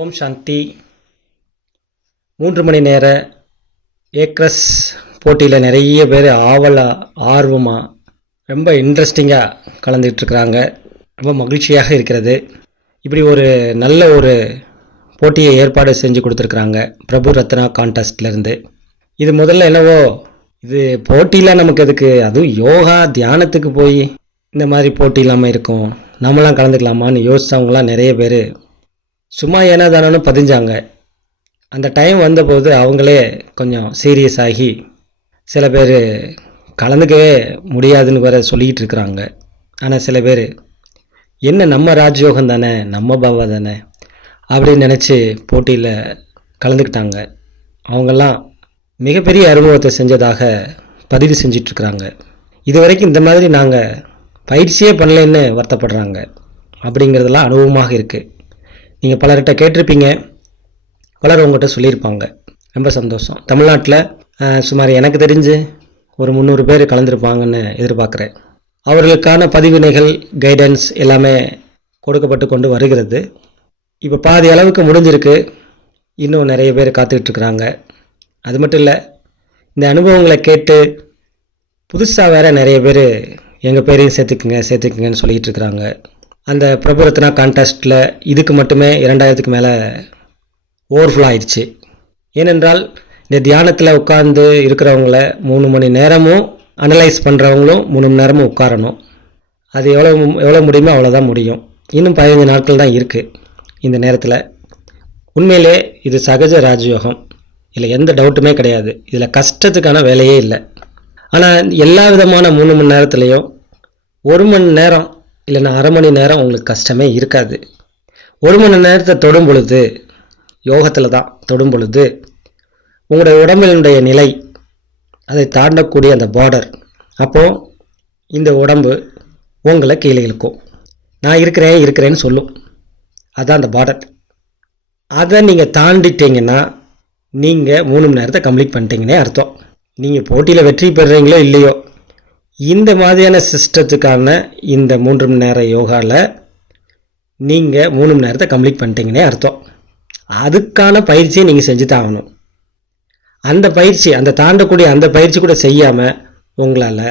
ஓம் சாந்தி. 3 மணி நேர ஏக்ரஸ் போட்டியில் நிறைய பேர் ஆர்வமாக ரொம்ப இன்ட்ரெஸ்டிங்காக கலந்துக்கிட்டுருக்குறாங்க. ரொம்ப மகிழ்ச்சியாக இருக்கிறது. இப்படி ஒரு நல்ல ஒரு போட்டியை ஏற்பாடு செஞ்சு கொடுத்துருக்குறாங்க பிரபு ரத்னா கான்டெஸ்ட்லேருந்து. இது முதல்ல என்னவோ இது போட்டியில் நமக்கு எதுக்கு, அதுவும் யோகா தியானத்துக்கு போய் இந்த மாதிரி போட்டி இல்லாமல் இருக்கும், நம்மளாம் கலந்துக்கலாமான்னு யோசித்தவங்களாம் நிறைய பேர் சும்மா ஏனா தானோன்னு பதிஞ்சாங்க. அந்த டைம் வந்தபோது அவங்களே கொஞ்சம் சீரியஸ் ஆகி சில பேர் கலந்துக்கவே முடியாதுன்னு வேற சொல்லிக்கிட்டு இருக்கிறாங்க. ஆனால் சில பேர் என்ன நம்ம ராஜயோகம் தானே, நம்ம பாபா தானே அப்படின்னு நினச்சி போட்டியில் கலந்துக்கிட்டாங்க. அவங்கெல்லாம் மிகப்பெரிய அனுபவத்தை செஞ்சதாக பதிவு செஞ்சிட்ருக்குறாங்க. இது வரைக்கும் இந்த மாதிரி நாங்கள் பயிற்சியே பண்ணலைன்னு வருத்தப்படுறாங்க. அப்படிங்கிறதெல்லாம் அனுபவமாக இருக்குது. நீங்கள் பலர்கிட்ட கேட்டிருப்பீங்க, பலர் உங்கள்கிட்ட சொல்லியிருப்பாங்க. ரொம்ப சந்தோஷம். தமிழ்நாட்டில் சுமார் எனக்கு தெரிஞ்சு ஒரு 300 பேர் கலந்துருப்பாங்கன்னு எதிர்பார்க்குறேன். அவர்களுக்கான பதிவினைகள், கைடன்ஸ் எல்லாமே கொடுக்கப்பட்டு கொண்டு வருகிறது. இப்போ பாதி அளவுக்கு முடிஞ்சிருக்கு. இன்னும் நிறைய பேர் காத்துக்கிட்டுருக்குறாங்க. அது மட்டும் இல்லை, இந்த அனுபவங்களை கேட்டு புதுசாக வேறு நிறைய பேர் எங்கள் பேரையும் சேர்த்துக்குங்கன்னு சொல்லிகிட்டு இருக்கிறாங்க. அந்த பிரபு ரத்னா கான்டெஸ்ட்டில் இதுக்கு மட்டுமே 2000க்கு மேலே ஓவர்ஃப்ளோ ஆயிடுச்சு. ஏனென்றால் இந்த தியானத்தில் உட்கார்ந்து இருக்கிறவங்கள 3 மணி நேரமும் அனலைஸ் பண்ணுறவங்களும் 3 மணி நேரமும் உட்காரணும். அது எவ்வளோ முடியுமோ அவ்வளோதான் முடியும். இன்னும் 15 நாட்கள் தான் இருக்குது இந்த நேரத்தில். உண்மையிலே இது சகஜ ராஜயோகம், இதில் எந்த டவுட்டுமே கிடையாது. இதில் கஷ்டத்துக்கான வேலையே இல்லை. ஆனால் எல்லா விதமான 3 மணி நேரத்துலேயும் 1 மணி நேரம் இல்லைன்னா அரை மணி நேரம் உங்களுக்கு கஷ்டமே இருக்காது. 1 மணி நேரத்தை தொடும் பொழுது, யோகத்தில் தான் தொடும் பொழுது, உங்களுடைய உடம்பினுடைய நிலை, அதை தாண்டக்கூடிய அந்த பார்டர், அப்போது இந்த உடம்பு உங்களை கீழே இழுக்கும். நான் இருக்கிறேன்னு சொல்லும். அதுதான் அந்த பார்டர். அதை நீங்கள் தாண்டிட்டீங்கன்னா நீங்கள் 3 மணி நேரத்தை கம்ப்ளீட் பண்ணிட்டீங்கன்னே அர்த்தம். நீங்கள் போட்டியில் வெற்றி பெறுறீங்களோ இல்லையோ, இந்த மாதிரியான சிஸ்டத்துக்கான இந்த 3 மணி நேர யோகாவில் நீங்கள் 3 மணி நேரத்தை கம்ப்ளீட் பண்ணிட்டீங்கன்னே அர்த்தம். அதுக்கான பயிற்சியை நீங்கள் செஞ்சு தான் ஆகணும். அந்த பயிற்சி, அந்த தாண்டக்கூடிய அந்த பயிற்சி கூட செய்யாமல் உங்களால்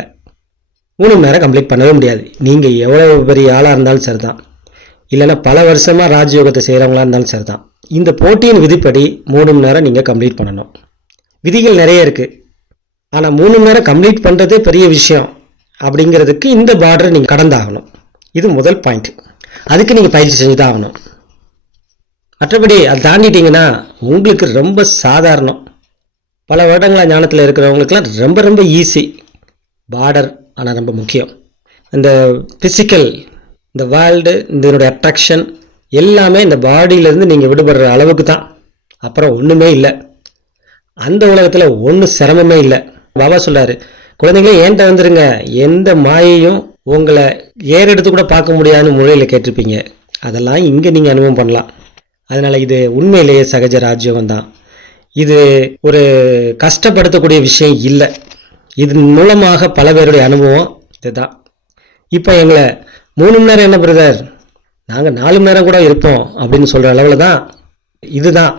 3 மணி நேரம் கம்ப்ளீட் பண்ணவே முடியாது. நீங்கள் எவ்வளோ பெரிய ஆளாக இருந்தாலும் சரி தான், இல்லைன்னா பல வருஷமாக ராஜயோகத்தை செய்கிறவங்களா இருந்தாலும் சரி தான், இந்த போட்டியின் விதிப்படி 3 மணி நேரம் நீங்கள் கம்ப்ளீட் பண்ணணும். விதிகள் நிறைய இருக்குது. ஆனால் 3 மணி நேரம் கம்ப்ளீட் பண்ணுறதே பெரிய விஷயம். அப்படிங்கிறதுக்கு இந்த பார்டரை நீங்கள் கடந்தாகணும். இது முதல் பாயிண்ட். அதுக்கு நீங்கள் பயிற்சி செஞ்சு தான் ஆகணும். மற்றபடி அதை தாண்டிட்டீங்கன்னா உங்களுக்கு ரொம்ப சாதாரணம். பல வருடங்களாக ஞானத்தில் இருக்கிறவங்களுக்கெல்லாம் ரொம்ப ரொம்ப ஈஸி. பார்டர் ஆனால் ரொம்ப முக்கியம். இந்த ஃபிசிக்கல், இந்த வேர்ல்டு, இதனுடைய அட்ராக்ஷன் எல்லாமே இந்த பாடியிலேருந்து நீங்கள் விடுபடுற அளவுக்கு தான். அப்புறம் ஒன்றுமே இல்லை. அந்த உலகத்தில் ஒன்றும் சிரமமே இல்லை. பாபா சொல்கிறாரு, குழந்தைங்களே ஏன்ட்ட வந்துருங்க, எந்த மாயையும் உங்களை ஏறெடுத்து கூட பார்க்க முடியாதுன்னு முறையில் கேட்டிருப்பீங்க. அதெல்லாம் இங்கே நீங்கள் அனுபவம் பண்ணலாம். அதனால் இது உண்மையிலேயே சகஜ ராஜ்யோகம் தான். இது ஒரு கஷ்டப்படுத்தக்கூடிய விஷயம் இல்லை. இதன் மூலமாக பல பேருடைய அனுபவம் இதுதான். இப்போ எங்களை 3 மணி நேரம் என்ன பிரதர், நாங்கள் 4 மணி நேரம் கூட இருப்போம் அப்படின்னு சொல்கிற அளவில் தான் இதுதான்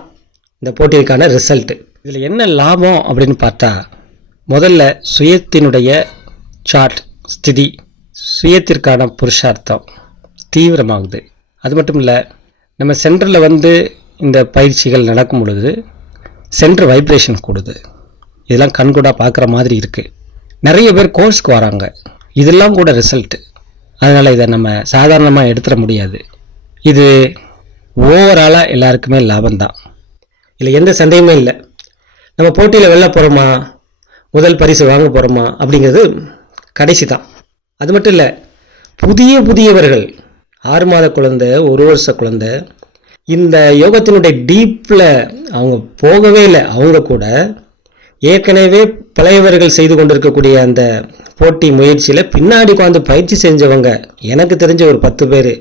இந்த போட்டிக்கான ரிசல்ட்டு. இதில் என்ன லாபம் அப்படின்னு பார்த்தா, முதல்ல சுயத்தினுடைய சார்ட் ஸ்திதி, சுயத்திற்கான புருஷார்த்தம் தீவிரமாகுது. அது மட்டும் இல்லை, நம்ம சென்டரில் இந்த பயிற்சிகள் நடக்கும் பொழுது சென்டர் வைப்ரேஷன் கூடுது. இதெல்லாம் கண்கூடாக பார்க்குற மாதிரி இருக்குது. நிறைய பேர் கோர்ஸ்க்கு வராங்க. இதெல்லாம் கூட ரிசல்ட்டு. அதனால் இதை நம்ம சாதாரணமாக எடுத்துட முடியாது. இது ஓவராலாக எல்லாருக்குமே லாபம்தான். இல்லை எந்த சந்தேகமே இல்லை. நம்ம போட்டியில் வெல்ல போகிறோமா, முதல் பரிசு வாங்க போகிறோமா அப்படிங்கிறது கடைசி தான். அது மட்டும் இல்லை, புதியவர்கள் 6 மாத குழந்தை, 1 வருஷ குழந்தை, இந்த யோகத்தினுடைய டீப்பில் அவங்க போகவே இல்லை. அவங்க கூட ஏற்கனவே பழையவர்கள் செய்து கொண்டிருக்கக்கூடிய அந்த போட்டி முயற்சியில் பின்னாடி உட்காந்து பயிற்சி செஞ்சவங்க எனக்கு தெரிஞ்ச ஒரு 10 பேர்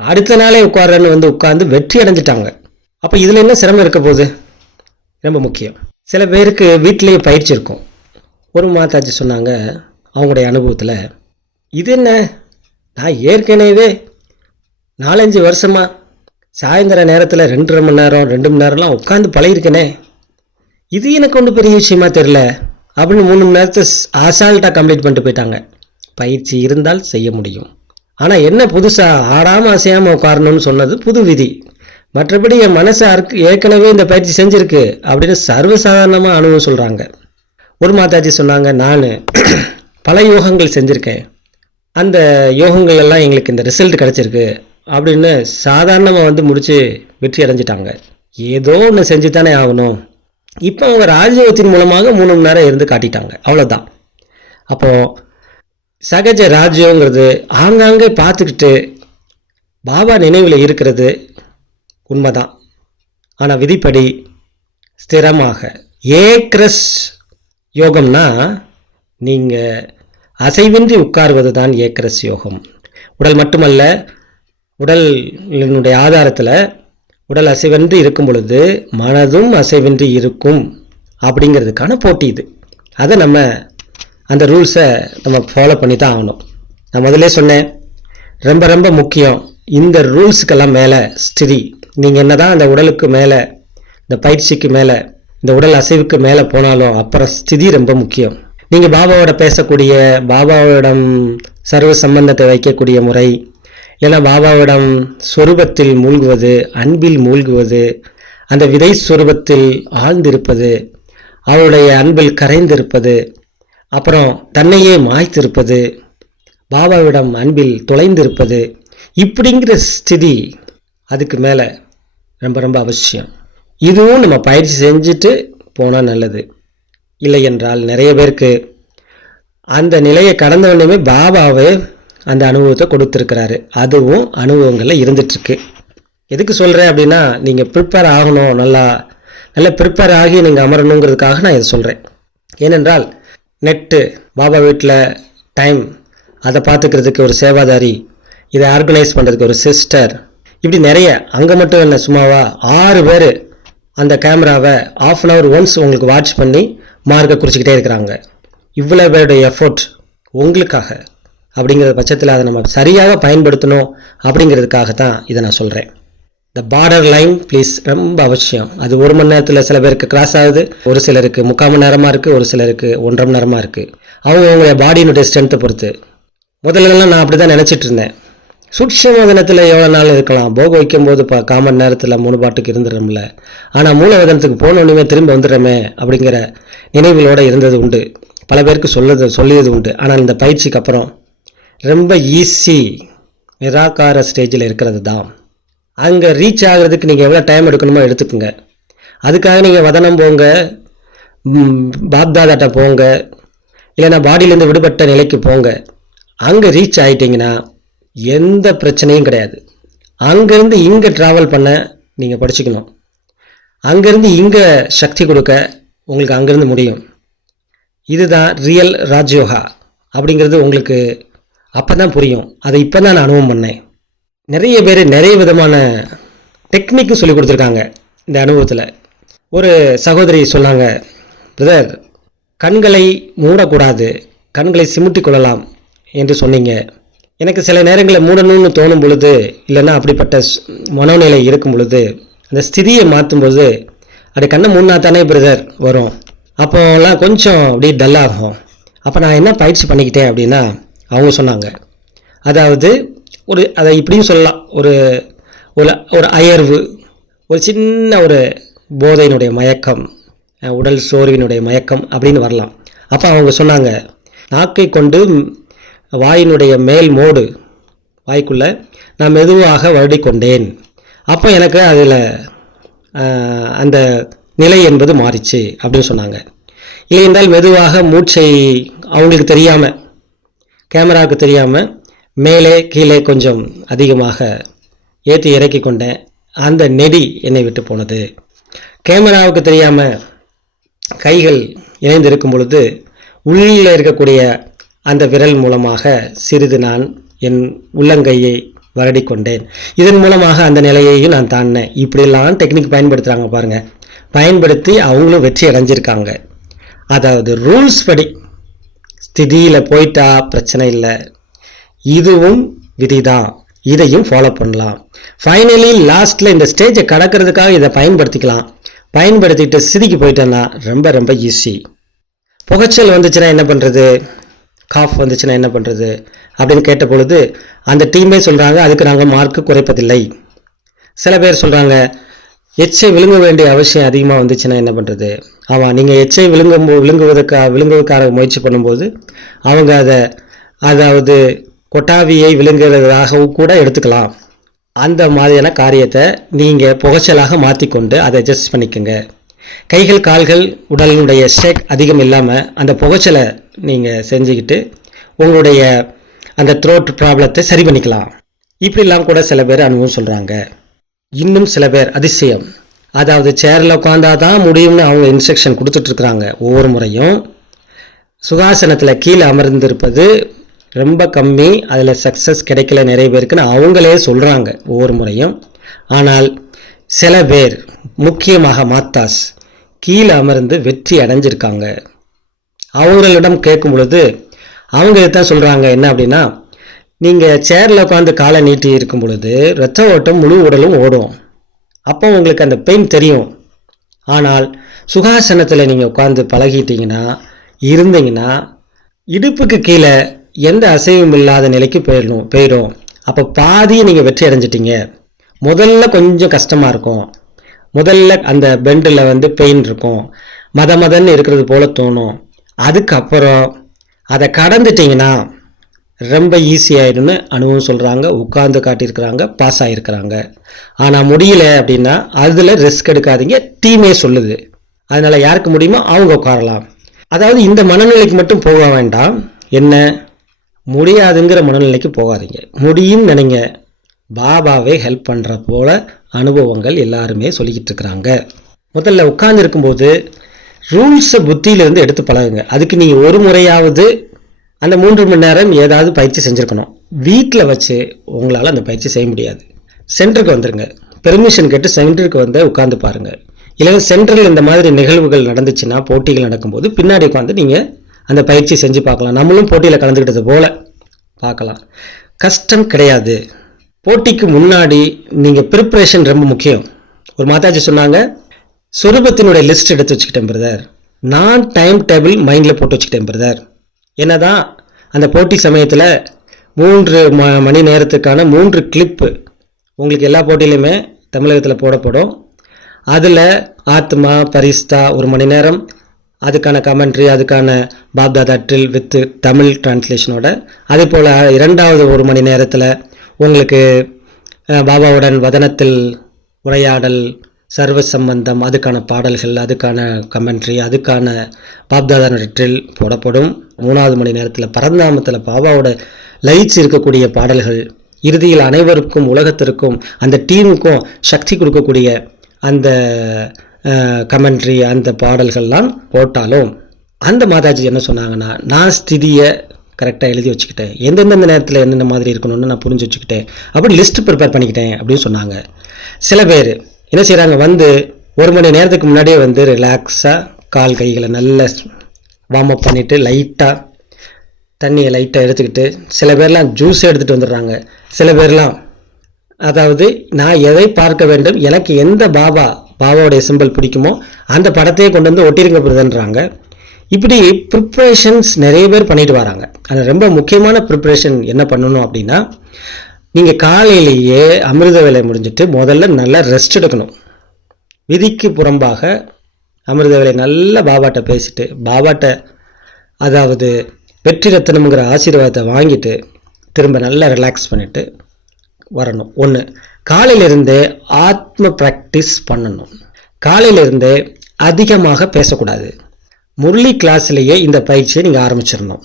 அடுத்த நாளே உட்கார்றன்னு உட்காந்து வெற்றி அடைஞ்சிட்டாங்க. அப்போ இதில் என்ன சிரமம் இருக்க போகுது? ரொம்ப முக்கியம். சில பேருக்கு வீட்டிலேயே பயிற்சி இருக்கும். ஒரு மாதாஜி சொன்னாங்க அவங்களுடைய அனுபவத்தில், இது என்ன, நான் ஏற்கனவே 4-5 வருஷமாக சாயந்தர நேரத்தில் 2.5 மணி நேரம் 2 மணி நேரம்லாம் உட்காந்து பழகிருக்கனே, இது எனக்கு ஒன்றும் பெரிய விஷயமா தெரில அப்படின்னு 3 மணி நேரத்தை அசால்ட்டாக கம்ப்ளீட் பண்ணிட்டு போயிட்டாங்க. பயிற்சி இருந்தால் செய்ய முடியும். ஆனால் என்ன புதுசாக ஆடாமல் அசையாமல் உட்காரணும்னு சொன்னது புது விதி. மற்றபடி என் மனசு ஏற்கனவே இந்த பயிற்சி செஞ்சுருக்கு அப்படின்னு சர்வசாதாரணமாக அனுபவம் சொல்கிறாங்க. ஒரு மாதாஜி சொன்னாங்க, நான் பல யோகங்கள் செஞ்சுருக்கேன், அந்த யோகங்கள் எல்லாம் எங்களுக்கு இந்த ரிசல்ட் கிடச்சிருக்கு அப்படின்னு சாதாரணமாக வந்து முடித்து வெற்றி அடைஞ்சிட்டாங்க. ஏதோ ஒன்று செஞ்சு தானே ஆகணும். இப்போ அவங்க ராஜயோகத்தின் மூலமாக 3 மணி நேரம் இருந்து காட்டிட்டாங்க, அவ்வளோதான். அப்போது சகஜ ராஜ்யங்கிறது ஆங்காங்கே பார்த்துக்கிட்டு பாபா நினைவில் இருக்கிறது உண்மைதான். ஆனால் விதிப்படி ஸ்திரமாக ஏக்ரஸ் யோகம்னா நீங்கள் அசைவின்றி உட்கார்வது தான் ஏக்ரஸ் யோகம். உடல் மட்டுமல்ல, உடலினுடைய ஆதாரத்தில் உடல் அசைவின்றி இருக்கும் பொழுது மனதும் அசைவின்றி இருக்கும் அப்படிங்கிறதுக்கான போட்டி இது. அதை நம்ம அந்த ரூல்ஸை நம்ம ஃபாலோ பண்ணி தான் ஆகணும். நான் முதல்ல சொன்னேன், ரொம்ப ரொம்ப முக்கியம் இந்த ரூல்ஸுக்கெல்லாம் மேலே ஸ்திதி. நீங்கள் என்ன தான் அந்த உடலுக்கு மேலே, இந்த பயிற்சிக்கு மேலே, இந்த உடல் அசைவுக்கு மேலே போனாலும் அப்புறம் ஸ்திதி ரொம்ப முக்கியம். நீங்கள் பாபாவோட பேசக்கூடிய, பாபாவிடம் சர்வ சம்பந்தத்தை வைக்கக்கூடிய முறை, இல்லைன்னா பாபாவிடம் சொரூபத்தில் மூழ்குவது, அன்பில் மூழ்குவது, அந்த விதை சொரூபத்தில் ஆழ்ந்திருப்பது, அவருடைய அன்பில் கரைந்திருப்பது, அப்புறம் தன்னையே மாய்த்திருப்பது, பாபாவிடம் அன்பில் தொலைந்திருப்பது, இப்படிங்கிற ஸ்திதி அதுக்கு மேலே ரொம்ப ரொம்ப அவசியம். இதுவும் நம்ம பயிற்சி செஞ்சுட்டு போனால் நல்லது. இல்லை என்றால் நிறைய பேருக்கு அந்த நிலையை கடந்தவொடனே பாபாவே அந்த அனுபவத்தை கொடுத்துருக்கிறாரு. அதுவும் அனுபவங்களில் இருந்துகிட்ருக்கு. எதுக்கு சொல்கிறேன் அப்படின்னா, நீங்கள் ப்ரிப்பேர் ஆகணும், நல்லா ப்ரிப்பேர் ஆகி நீங்கள் அமரணுங்கிறதுக்காக நான் இதை சொல்கிறேன். ஏனென்றால் நெட்டு, பாபா வீட்டில் டைம், அதை பார்த்துக்கிறதுக்கு ஒரு சேவாதாரி, இதை ஆர்கனைஸ் பண்ணுறதுக்கு ஒரு சிஸ்டர், இப்படி நிறைய. அங்கே மட்டும் என்ன சும்மாவா 6 பேர் அந்த கேமராவை ½ அன் ஹவர் ஒன்ஸ் உங்களுக்கு வாட்ச் பண்ணி மார்க்கை குறிச்சிக்கிட்டே இருக்கிறாங்க. இவ்வளோ பேருடைய எஃபோர்ட் உங்களுக்காக அப்படிங்கிற பட்சத்தில் அதை நம்ம சரியாக பயன்படுத்தணும் அப்படிங்கிறதுக்காக தான் இதை நான் சொல்கிறேன். இந்த பார்டர் லைன் ப்ளீஸ் ரொம்ப அவசியம். அது 1 மணி நேரத்தில் சில பேருக்கு கிராஸ் ஆகுது, ஒரு சிலருக்கு 3/4 மணி நேரமாக இருக்குது, ஒரு சிலருக்கு 1.5 மணி நேரமாக இருக்குது. அவங்களுடைய பாடியினுடைய ஸ்ட்ரென்த்தை பொறுத்து. முதல்லலாம் நான் அப்படி தான் நினச்சிட்டு இருந்தேன். சூட்சமோதனத்தில் எவ்வளோ நாள் இருக்கலாம், போக வைக்கும்போது 1/4 மணி நேரத்தில் 3 பாட்டுக்கு இருந்துடும்ல, ஆனால் மூலவதனத்துக்கு போனோடனே திரும்ப வந்துடுறோமே அப்படிங்கிற நினைவுகளோடு இருந்தது உண்டு. பல பேருக்கு சொல்லியது உண்டு. ஆனால் இந்த பயிற்சிக்கு அப்புறம் ரொம்ப ஈஸி, நிராகார ஸ்டேஜில் இருக்கிறது தான். அங்கே ரீச் ஆகிறதுக்கு நீங்கள் எவ்வளோ டைம் எடுக்கணுமோ எடுத்துக்கோங்க. அதுக்காக நீங்கள் வதனம் போங்க, பாப்தாதாட்ட போங்க, இல்லைன்னா பாடியிலேருந்து விடுபட்ட நிலைக்கு போங்க. அங்கே ரீச் ஆகிட்டிங்கன்னா எந்த பிரச்சனையும் கிடையாது. அங்கேருந்து இங்கே ட்ராவல் பண்ண நீங்கள் படிச்சுக்கணும். அங்கேருந்து இங்கே சக்தி கொடுக்க உங்களுக்கு அங்கேருந்து முடியும். இதுதான் ரியல் ராஜயோகா அப்படிங்கிறது உங்களுக்கு அப்போ தான் புரியும். அதை இப்போ தான் நான் அனுபவம் பண்ணேன். நிறைய பேர் நிறைய விதமான டெக்னிக்கு சொல்லி கொடுத்துருக்காங்க இந்த அனுபவத்தில். ஒரு சகோதரி சொன்னாங்க, பிரதர் கண்களை மூடக்கூடாது, கண்களை சிமிட்டி கொள்ளலாம் என்று சொன்னீங்க. எனக்கு சில நேரங்களில் மூடணும்னு தோணும் பொழுது, இல்லைன்னா அப்படிப்பட்ட மனோநிலை இருக்கும் பொழுது, அந்த ஸ்திதியை மாற்றும் பொழுது அப்படி கண்ணை மூணா தானே பிரதர் வரும், அப்போலாம் கொஞ்சம் அப்படியே டல்லாகும். அப்போ நான் என்ன பயிற்சி பண்ணிக்கிட்டேன் அப்படின்னா, அவங்க சொன்னாங்க, அதாவது அதை இப்படியும் சொல்லலாம், ஒரு அயர்வு, ஒரு சின்ன ஒரு போதையினுடைய மயக்கம், உடல் சோர்வினுடைய மயக்கம் அப்படின்னு வரலாம். அப்போ அவங்க சொன்னாங்க, நாக்கை கொண்டு வாயினுடைய மேல் மோடு வாய்க்குள்ளே நான் மெதுவாக வருடிக்கொண்டேன். அப்போ எனக்கு அதில் அந்த நிலை என்பது மாறிச்சு அப்படின்னு சொன்னாங்க. இல்லை என்றால் மெதுவாக மூச்சை அவங்களுக்கு தெரியாமல், கேமராவுக்கு தெரியாமல் மேலே கீழே கொஞ்சம் அதிகமாக ஏற்றி இறக்கி கொண்டேன். அந்த நெடி என்னை விட்டு போனது. கேமராவுக்கு தெரியாமல் கைகள் இணைந்து இருக்கும் பொழுது உள்ளே இருக்கக்கூடிய அந்த விரல் மூலமாக சிறிது நான் என் உள்ளங்கையை வருடி கொண்டேன். இதன் மூலமாக அந்த நிலையையும் நான் தாண்டினேன். இப்படிலாம் டெக்னிக் பயன்படுத்துகிறாங்க பாருங்கள். பயன்படுத்தி அவங்களும் வெற்றி அடைஞ்சிருக்காங்க. அதாவது ரூல்ஸ் படி ஸ்திதியில் போயிட்டா பிரச்சனை இல்லை. இதுவும் விதி தான். இதையும் ஃபாலோ பண்ணலாம். ஃபைனலி லாஸ்ட்டில் இந்த ஸ்டேஜை கடக்கிறதுக்காக இதை பயன்படுத்திக்கலாம். பயன்படுத்திட்டு சிதிக்கு போயிட்டேன்னா ரொம்ப ரொம்ப ஈஸி. புகைச்சல் வந்துச்சுன்னா என்ன பண்ணுறது, காஃப் வந்துச்சுன்னா என்ன பண்ணுறது அப்படின்னு கேட்ட பொழுது அந்த டீமே சொல்கிறாங்க, அதுக்கு நாங்கள் மார்க்கு குறைப்பதில்லை. சில பேர் சொல்கிறாங்க, எச்சை விழுங்க வேண்டிய அவசியம் அதிகமாக வந்துச்சுன்னா என்ன பண்ணுறது. ஆமாம், நீங்கள் எச்சை விழுங்குவதற்காக முயற்சி பண்ணும்போது அவங்க அதாவது கொட்டாவியை விழுங்குவதாகவும் கூட எடுத்துக்கலாம். அந்த மாதிரியான காரியத்தை நீங்கள் புகைச்சலாக மாற்றிக்கொண்டு அதை அட்ஜஸ்ட் பண்ணிக்கோங்க. கைகள் கால்கள் உடலினுடைய ஷேக் அதிகம் இல்லாமல் அந்த புகைச்சலை நீங்கள் செஞ்சுக்கிட்டு உங்களுடைய அந்த த்ரோட் ப்ராப்ளத்தை சரி பண்ணிக்கலாம். இப்படிலாம் கூட சில பேர் அனுபவம் சொல்கிறாங்க. இன்னும் சில பேர் அதிசயம், அதாவது சேரில் உட்காந்தா தான் முடியும்னு அவங்க இன்ஸ்ட்ரக்ஷன் கொடுத்துட்ருக்குறாங்க. ஒவ்வொரு முறையும் சுகாசனத்தில் கீழே அமர்ந்திருப்பது ரொம்ப கம்மி, அதில் சக்ஸஸ் கிடைக்கல நிறைய பேருக்குன்னு அவங்களே சொல்கிறாங்க ஒவ்வொரு முறையும். ஆனால் சில பேர், முக்கியமாக மாத்தாஸ், கீழே அமர்ந்து வெற்றி அடைஞ்சிருக்காங்க. அவங்களிடம் கேட்கும் பொழுது அவங்க இதைத்தான் சொல்கிறாங்க, என்ன அப்படின்னா, நீங்கள் சேரில் உட்காந்து காலை நீட்டி இருக்கும் பொழுது இரத்த ஓட்டம் முழு உடலும் ஓடும், அப்போ உங்களுக்கு அந்த பெயின் தெரியும். ஆனால் சுகாசனத்தில் நீங்கள் உட்காந்து பழகிட்டீங்கன்னா இருந்தீங்கன்னா இடுப்புக்கு கீழே எந்த அசைவும் இல்லாத நிலைக்கு போயிடும். அப்போ பாதியை நீங்கள் வெற்றி அடைஞ்சிட்டீங்க. முதல்ல கொஞ்சம் கஷ்டமாக இருக்கும், முதல்ல அந்த பெண்டில் பெயின் இருக்கும், மதன்னு இருக்கிறது போல தோணும். அதுக்கப்புறம் அதை கடந்துட்டிங்கன்னா ரொம்ப ஈஸியாகிடும்னு அனுபவம் சொல்கிறாங்க. உட்கார்ந்து காட்டியிருக்கிறாங்க, பாஸ் ஆகிருக்கிறாங்க. ஆனால் முடியல அப்படின்னா அதில் ரிஸ்க் எடுக்காதீங்க, டீமே சொல்லுது. அதனால் யாருக்கு முடியுமோ அவங்க உட்காரலாம். அதாவது இந்த மனநிலைக்கு மட்டும் போக வேண்டாம், என்ன முடியாதுங்கிற மனநிலைக்கு போகாதீங்க. முடியும் நினைங்க. பாபாவே ஹெல்ப் பண்ணுற போல அனுபவங்கள் எல்லாருமே சொல்லிக்கிட்டு இருக்கிறாங்க. முதல்ல உட்கார்ந்து இருக்கும்போது ரூல்ஸை புத்தியிலிருந்து எடுத்து பழகுங்க. அதுக்கு நீங்கள் ஒரு முறையாவது அந்த 3 மணி நேரம் ஏதாவது பயிற்சி செஞ்சுருக்கணும். வீட்டில் வச்சு உங்களால் அந்த பயிற்சி செய்ய முடியாது. சென்டருக்கு வந்துடுங்க, பெர்மிஷன் கேட்டு சென்டருக்கு உட்காந்து பாருங்கள். இல்லைன்னா சென்டரில் இந்த மாதிரி நிகழ்வுகள் நடந்துச்சுன்னா, போட்டிகள் நடக்கும்போது பின்னாடி உட்காந்து நீங்கள் அந்த பயிற்சி செஞ்சு பார்க்கலாம். நம்மளும் போட்டியில் கலந்துக்கிட்டது போல பார்க்கலாம். கஷ்டம் கிடையாது. போட்டிக்கு முன்னாடி நீங்கள் ப்ரிப்ரேஷன் ரொம்ப முக்கியம். ஒரு மாதாஜி சொன்னாங்க, சொரூபத்தினுடைய லிஸ்ட் எடுத்து வச்சுக்கிட்டேன் பிரதர், நான் டைம் டேபிள் மைண்டில் போட்டு வச்சுக்கிட்டேன் பிரதர். என்னதான் அந்த போட்டி சமயத்தில் 3 மணி நேரத்துக்கான 3 கிளிப்பு உங்களுக்கு எல்லா போட்டியிலுமே தமிழகத்தில் போடப்படும். அதில் ஆத்மா பரிஸ்தா 1 மணி நேரம், அதுக்கான கமெண்ட்ரி, அதுக்கான பாப்தாதா ட்ரில் வித் தமிழ் டிரான்ஸ்லேஷனோட, அதே போல் 2வது 1 மணி நேரத்தில் உங்களுக்கு பாபாவுடன் வதனத்தில் உரையாடல், சர்வ சம்பந்தம், அதுக்கான பாடல்கள், அதுக்கான கமெண்ட்ரி, அதுக்கான பாப்தாதானோட ட்ரில் போடப்படும். 3வது மணி நேரத்தில் பரந்தாமத்தில் பாபாவோட லைட்ஸ் இருக்கக்கூடிய பாடல்கள், இறுதியில் அனைவருக்கும் உலகத்திற்கும் அந்த டீமுக்கும் சக்தி கொடுக்கக்கூடிய அந்த கமெண்ட்ரி, அந்த பாடல்கள்லாம் போட்டாலும் அந்த மாதாஜி என்ன சொன்னாங்கன்னா, நான் ஸ்திதியை கரெக்டாக எழுதி வச்சுக்கிட்டேன், எந்தெந்த நேரத்தில் என்னென்ன மாதிரி இருக்கணும்னு நான் புரிஞ்சு வச்சுக்கிட்டேன், அப்படி லிஸ்ட்டு ப்ரிப்பேர் பண்ணிக்கிட்டேன் அப்படின்னு சொன்னாங்க. சில பேர் என்ன செய்கிறாங்க, 1 மணி நேரத்துக்கு முன்னாடியே ரிலாக்ஸாக கால் கைகளை நல்லா வார்ம் அப் பண்ணிவிட்டு லைட்டாக தண்ணியை லைட்டாக எடுத்துக்கிட்டு, சில பேர்லாம் ஜூஸ் எடுத்துகிட்டு வந்துடுறாங்க. சில பேர்லாம் அதாவது நான் எதை பார்க்க வேண்டும், எனக்கு எந்த பாபாவுடைய சிம்பிள் பிடிக்குமோ அந்த படத்தையே கொண்டு வந்து ஒட்டிருங்க பிரதன்றாங்க. இப்படி ப்ரிப்ரேஷன்ஸ் நிறைய பேர் பண்ணிட்டு வராங்க. அது ரொம்ப முக்கியமான ப்ரிப்ரேஷன் என்ன பண்ணணும் அப்படின்னா, நீங்கள் காலையிலேயே அமிர்த வேலை முடிஞ்சிட்டு முதல்ல நல்லா ரெஸ்ட் எடுக்கணும். விதிக்கு புறம்பாக அமிர்த வேலை நல்லா பாபாட்ட பேசிட்டு, பாபாட்ட அதாவது வெற்றி ரத்தனம்ங்கிற ஆசீர்வாதத்தை வாங்கிட்டு திரும்ப நல்லா ரிலாக்ஸ் பண்ணிவிட்டு வரணும். 1, காலையிலிருந்தே ஆத்ம ப்ராக்டிஸ் பண்ணணும். காலையிலிருந்தே அதிகமாக பேசக்கூடாது. முரளி கிளாஸ்லேயே இந்த பயிற்சியை நீங்கள் ஆரம்பிச்சிடணும்.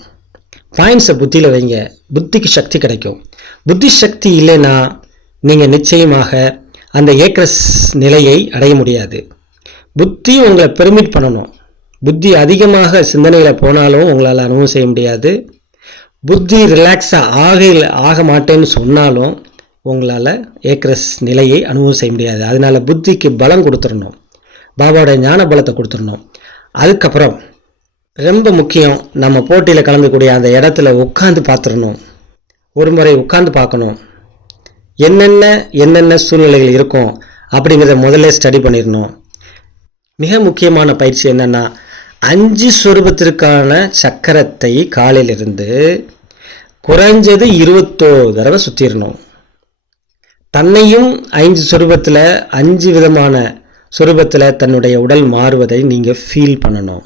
பாயிண்ட்ஸை புத்தியில் வைங்க, புத்திக்கு சக்தி கிடைக்கும். புத்தி சக்தி இல்லைன்னா நீங்கள் நிச்சயமாக அந்த ஏக்ரஸ் நிலையை அடைய முடியாது. புத்தி உங்களை பெர்மிட் பண்ணணும். புத்தி அதிகமாக சிந்தனையில் போனாலும் உங்களால் அனுபவம் செய்ய முடியாது. புத்தி ரிலாக்ஸாக ஆக மாட்டேன்னு சொன்னாலும் உங்களால் ஏக்ரஸ் நிலையை அனுபவம் செய்ய முடியாது. அதனால் புத்திக்கு பலம் கொடுத்துடணும், பாபாவோட ஞான பலத்தை கொடுத்துடணும். அதுக்கப்புறம் ரொம்ப முக்கியம், நம்ம போட்டியில் கலந்துக்கூடிய அந்த இடத்துல உட்காந்து பார்த்துடணும். ஒரு முறை உட்காந்து பார்க்கணும். என்னென்ன சூழ்நிலைகள் இருக்கும் அப்படிங்கிறத முதல்ல ஸ்டடி பண்ணிடணும். மிக முக்கியமான பயிற்சி என்னென்னா 5 சொரூபத்திற்கான சக்கரத்தை காலையிலிருந்து குறைஞ்சது 21 தடவை சுற்றிடணும். தன்னையும் 5 சொரூபத்தில் 5 விதமான சொரூபத்தில் தன்னுடைய உடல் மாறுவதை நீங்கள் ஃபீல் பண்ணணும்.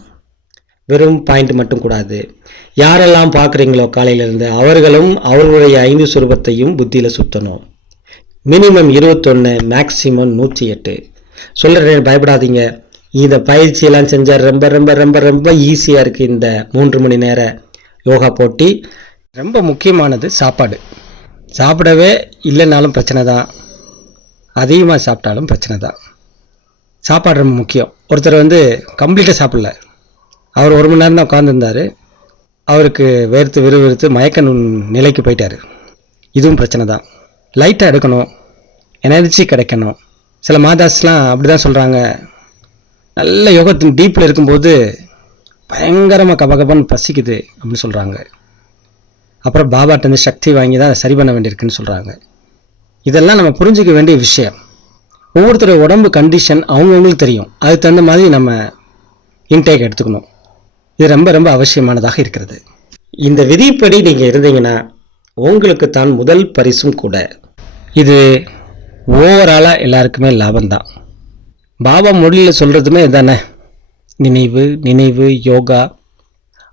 வெறும் பாயிண்ட் மட்டும் கூடாது. யாரெல்லாம் பார்க்குறீங்களோ காலையிலேருந்து அவர்களும் அவர்களுடைய 5 சொரூபத்தையும் புத்தியில் சுற்றணும். Minimum 21, maximum 108. சொல்கிறேன், பயப்படாதீங்க. இந்த பயிற்சியெல்லாம் செஞ்சால் ரொம்ப ரொம்ப ரொம்ப ரொம்ப ஈஸியாக இருக்குது. இந்த 3 மணி நேர யோகா போட்டி. ரொம்ப முக்கியமானது சாப்பாடு. சாப்பிடவே இல்லைனாலும் பிரச்சனை தான், அதிகமாக சாப்பிட்டாலும் பிரச்சனை தான். சாப்பாடு ரொம்ப முக்கியம். ஒருத்தர் கம்ப்ளீட்டாக சாப்பிடல, அவர் 1 மணி நேரம் தான் உட்காந்துருந்தார், அவருக்கு வேர்த்து விறுவிறுத்து மயக்க நிலைக்கு போயிட்டார். இதுவும் பிரச்சனை தான். லைட்டாக எடுக்கணும், எனர்ஜி கிடைக்கணும். சில மாதாஸ்லாம் அப்படி தான் சொல்கிறாங்க, நல்ல யோகத்தின் டீப்பில் இருக்கும்போது பயங்கரமாக கபகபன்னு பசிக்குது அப்படின்னு சொல்கிறாங்க. அப்புறம் பாபாட்டேருந்து சக்தி வாங்கி தான் அதை சரி பண்ண வேண்டியிருக்குன்னு சொல்கிறாங்க. இதெல்லாம் நம்ம புரிஞ்சிக்க வேண்டிய விஷயம். ஒவ்வொருத்தருடைய உடம்பு கண்டிஷன் அவங்கவுங்களுக்கு தெரியும். அதுக்கு தகுந்த மாதிரி நம்ம இன்டேக் எடுத்துக்கணும். இது ரொம்ப ரொம்ப அவசியமானதாக இருக்கிறது. இந்த விதிப்படி நீங்கள் இருந்தீங்கன்னா உங்களுக்கு தான் முதல் பரிசும் கூட. இது ஓவராலாக எல்லாருக்குமே லாபம்தான். பாபா மொழியில் சொல்கிறதுமே இதுதானே, நினைவு யோகா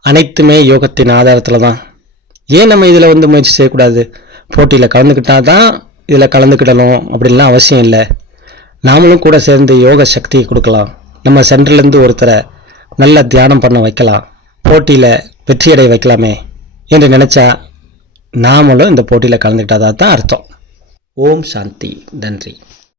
அனைத்துமே யோகத்தின் ஆதாரத்தில் தான். ஏன் நம்ம இதில் முயற்சி செய்யக்கூடாது? போட்டியில் கலந்துக்கிட்டால் தான் இதில் கலந்துக்கிடணும் அப்படின்லாம் அவசியம் இல்லை. நாமளும் கூட சேர்ந்து யோக சக்தியை கொடுக்கலாம். நம்ம சென்டர்லேருந்து ஒருத்தரை நல்ல தியானம் பண்ண வைக்கலாம், போட்டியில் வெற்றியடை வைக்கலாமே என்று நினச்சா நாமளும் இந்த போட்டியில் கலந்துக்கிட்டாதான் தான் அர்த்தம். ஓம் சாந்தி. நன்றி.